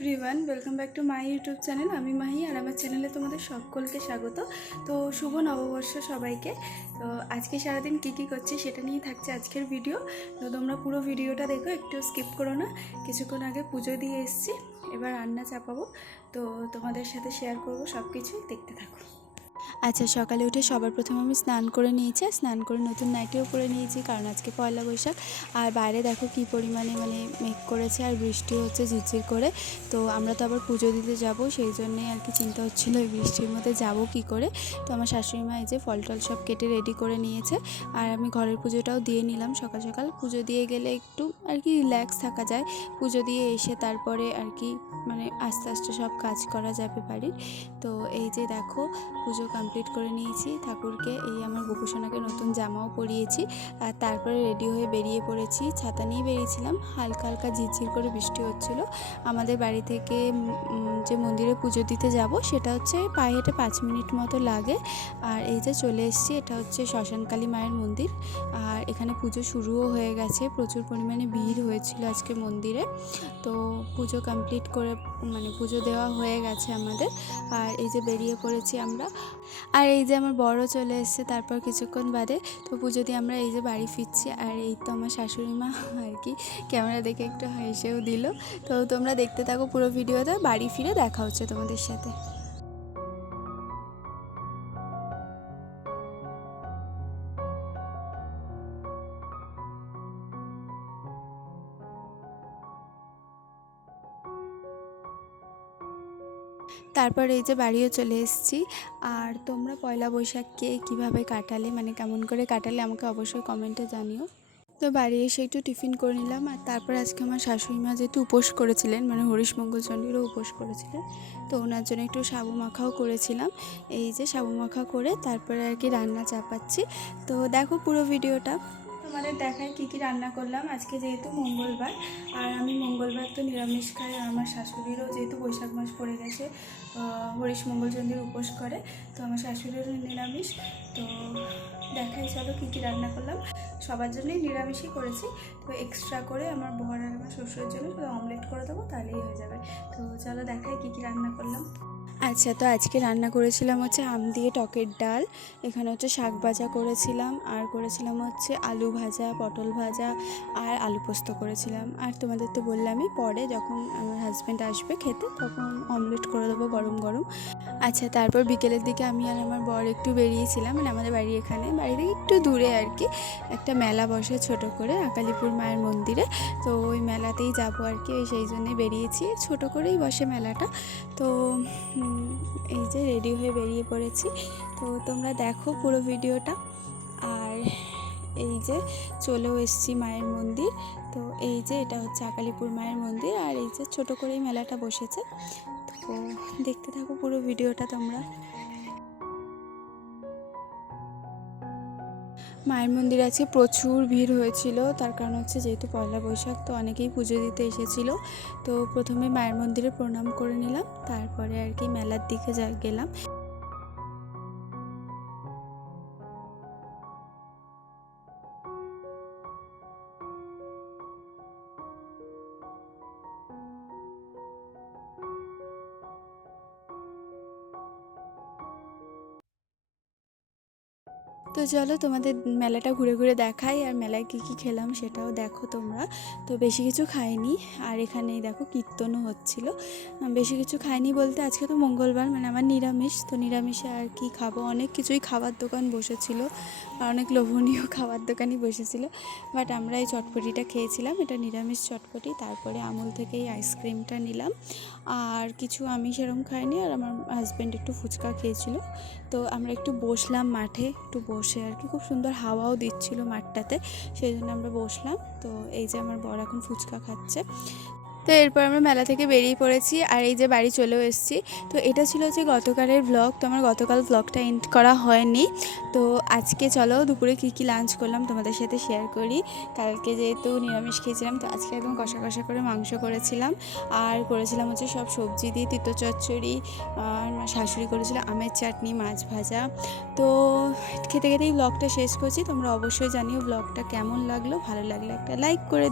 Everyone, welcome back to my YouTube channel. আমি মাহি, আর আমার চ্যানেলে তোমাদের সকলকে স্বাগত। তো শুভ নববর্ষ সবাইকে। তো আজকে সারাদিন কী করছি সেটা নিয়েই থাকছে আজকের ভিডিও। তো তোমরা পুরো ভিডিওটা দেখো, একটু স্কিপ করো না। কিছুক্ষণ আগে পুজো দিয়ে এসেছি, এবার রান্না চাপাবো। তো তোমাদের সাথে শেয়ার করবো সব কিছুই, দেখতে থাকো। আচ্ছা, সকালে উঠে সবার প্রথমে আমি স্নান করে নিয়েছি, স্নান করে নতুন নাইটিও পরে নিয়েছি, কারণ আজকে পয়লা বৈশাখ। আর বাইরে দেখো কী পরিমাণে মেঘ করেছে আর বৃষ্টি হচ্ছে ঝিরঝির করে। তো আমরা তো আবার পুজো দিতে যাব, সেই জন্যেই আর কি চিন্তা হচ্ছিলো এই বৃষ্টির মধ্যে যাব কি করে। তো আমার শাশুড়ি মা এই যে ফল টল সব কেটে রেডি করে নিয়েছে, আর আমি ঘরের পুজোটাও দিয়ে নিলাম। সকাল সকাল পুজো দিয়ে গেলে একটু আর কি রিল্যাক্স থাকা যায়। পুজো দিয়ে এসে তারপরে আর কি আস্তে আস্তে সব কাজ করা যাবে বাড়ির। তো এই যে দেখো পুজো কমপ্লিট করে নিয়েছি ঠাকুরকে। এই আমার গোপুসোনাকে নতুন জামাও পরিয়েছি, আর তারপরে রেডি হয়ে বেরিয়ে পড়েছি। ছাতা নিয়ে বেরিয়েছিলাম, হালকা হালকা ঝিরঝির করে বৃষ্টি হচ্ছিলো। আমাদের বাড়ি থেকে যে মন্দিরে পুজো দিতে যাব সেটা হচ্ছে পায়ে হেঁটে 5 মিনিট মতো লাগে। আর এই যে চলে এসেছি, এটা হচ্ছে শ্মশানকালী মায়ের মন্দির। আর এখানে পুজো শুরুও হয়ে গেছে, প্রচুর পরিমাণে ভিড় হয়েছিল আজকে মন্দিরে। তো পুজো কমপ্লিট করে পুজো দেওয়া হয়ে গেছে আমাদের। আর এই যে বেরিয়ে পড়েছি আমরা। আর এই যে আমার বড় চলে এসেছে তারপর কিছুক্ষণ বাদে। তো পুজো দিয়ে আমরা এই যে বাড়ি ফিরছি। আর এই তো আমার শাশুড়ি মা আর কি ক্যামেরা দেখে একটু হেসেও দিল। তো তোমরা দেখতে থাকো পুরো ভিডিওটা, বাড়ি ফিরে দেখা হচ্ছে তোমাদের সাথে। তারপর এই যে বাড়িও চলে এসেছি। আর তোমরা পয়লা বৈশাখকে কীভাবে কাটালে, কেমন করে কাটালে আমাকে অবশ্যই কমেন্টে জানিও। তো বাড়ি এসে একটু টিফিন করে নিলাম। আর তারপর আজকে আমার শাশুড়ি মা যেহেতু উপোস করেছিলেন, হরিশ মঙ্গল চণ্ডীরও উপোস করেছিলেন, তো ওনার জন্য একটু সাবু মাখাও করেছিলাম। এই যে সাবু মাখা করে তারপরে আর কি রান্না চাপাচ্ছি। তো দেখো পুরো ভিডিওটা। তোমাদের দেখায় কী রান্না করলাম আজকে, যেহেতু মঙ্গলবার, আর আমি মঙ্গলবার তো নিরামিষ খাই। আর আমার শাশুড়িরও যেহেতু বৈশাখ মাস পড়ে গেছে, হরিশ মঙ্গলচণ্ডীর উপোস করে, তো আমার শাশুড়িরও নিরামিষ। তো দেখাই চলো কী রান্না করলাম। সবার জন্যই নিরামিষই করেছি, তো এক্সট্রা করে আমার বর আর আমার শ্বশুরের জন্য শুধু অমলেট করে দেবো, তাহলেই হয়ে যাবে। তো চলো দেখাই কী রান্না করলাম। আচ্ছা, তো আজকে রান্না করেছিলাম হচ্ছে আম দিয়ে টকের ডাল, এখানে হচ্ছে শাক ভাজা করেছিলাম, আর করেছিলাম হচ্ছে আলু ভাজা, পটল ভাজা, আর আলু পোস্ত করেছিলাম। আর তোমাদের তো বললামই, পরে যখন আমার হাজব্যান্ড আসবে খেতে তখন অমলেট করে দেবো গরম গরম। আচ্ছা, তারপর বিকেলের দিকে আমি আর আমার বর একটু বেরিয়েছিলাম, আমাদের বাড়ি এখানে, বাড়ি থেকে একটু দূরে আর কি একটা মেলা বসে ছোট করে আকালিপুর মায়ের মন্দিরে। তো ওই মেলাতেই যাবো আর কি, সেই জন্যে বেরিয়েছি। ছোট করেই বসে মেলাটা। তো এই যে রেডি হয়ে বেরিয়ে পড়েছি। তো তোমরা দেখো পুরো ভিডিওটা। আর এই যে চলেও এসেছি মায়ের মন্দির। তো এই যে এটা হচ্ছে আকালিপুর মায়ের মন্দির, আর এই যে ছোট করেই মেলাটা বসেছে। তো দেখতে থাকো পুরো ভিডিওটা তোমরা। মায়ের মন্দিরে আজকে প্রচুর ভিড় হয়েছিল, তার কারণ হচ্ছে যেহেতু পয়লা বৈশাখ, তো অনেকেই পুজো দিতে এসেছিলো। তো প্রথমে মায়ের মন্দিরে প্রণাম করে নিলাম, তারপরে আর কি মেলার দিকে গেলাম। তো চলো তোমাদের মেলাটা ঘুরে ঘুরে দেখাই, আর মেলায় কী কী খেলাম সেটাও দেখো তোমরা। তো বেশি কিছু খাইনি। আর এখানেই দেখো কীর্তনও হচ্ছিল। বেশি কিছু খাইনি বলতে আজকে তো মঙ্গলবার, আমার নিরামিষ, তো নিরামিষে আর কি খাবো, অনেক কিছুই খাবার দোকান বসেছিল, আর অনেক লোভনীয় খাবার দোকানই বসেছিল। বাট আমরা এই চটপটিটা খেয়েছিলাম, এটা নিরামিষ চটপটি। তারপরে আমুল থেকে এই আইসক্রিমটা নিলাম। আর কিছু আমি সেরকম খাইনি, আর আমার হাজব্যান্ড একটু ফুচকা খেয়েছিল। তো আমরা একটু বসলাম মাঠে, একটু বসে আর কি, খুব সুন্দর হাওয়াও দিচ্ছিলো মাঠটাতে, সেই জন্য আমরা বসলাম। তো এই যে আমার বর এখন ফুচকা খাচ্ছে। তো এরপর আমরা মেলা থেকে বেরিয়ে পড়েছি, আর এই যে বাড়ি চলেও এসেছি। তো এটা ছিল যে গতকালের ব্লগ, তো আমার গতকাল ব্লগটা এন্ড করা হয়নি। তো আজকে চলো দুপুরে কী লাঞ্চ করলাম তোমাদের সাথে শেয়ার করি। কালকে যেহেতু নিরামিষ খেয়েছিলাম, তো আজকে একদম কষা কষা করে মাংস করেছিলাম, আর করেছিলাম হচ্ছে সব সবজি দিয়ে তিতো চচ্চড়ি, আর শাশুড়ি করেছিল আমের চাটনি, মাছ ভাজা। তো খেতে খেতেই ব্লগটা শেষ করছি। তোমরা অবশ্যই জানিও ব্লগটা কেমন লাগলো, ভালো লাগলে একটা লাইক করে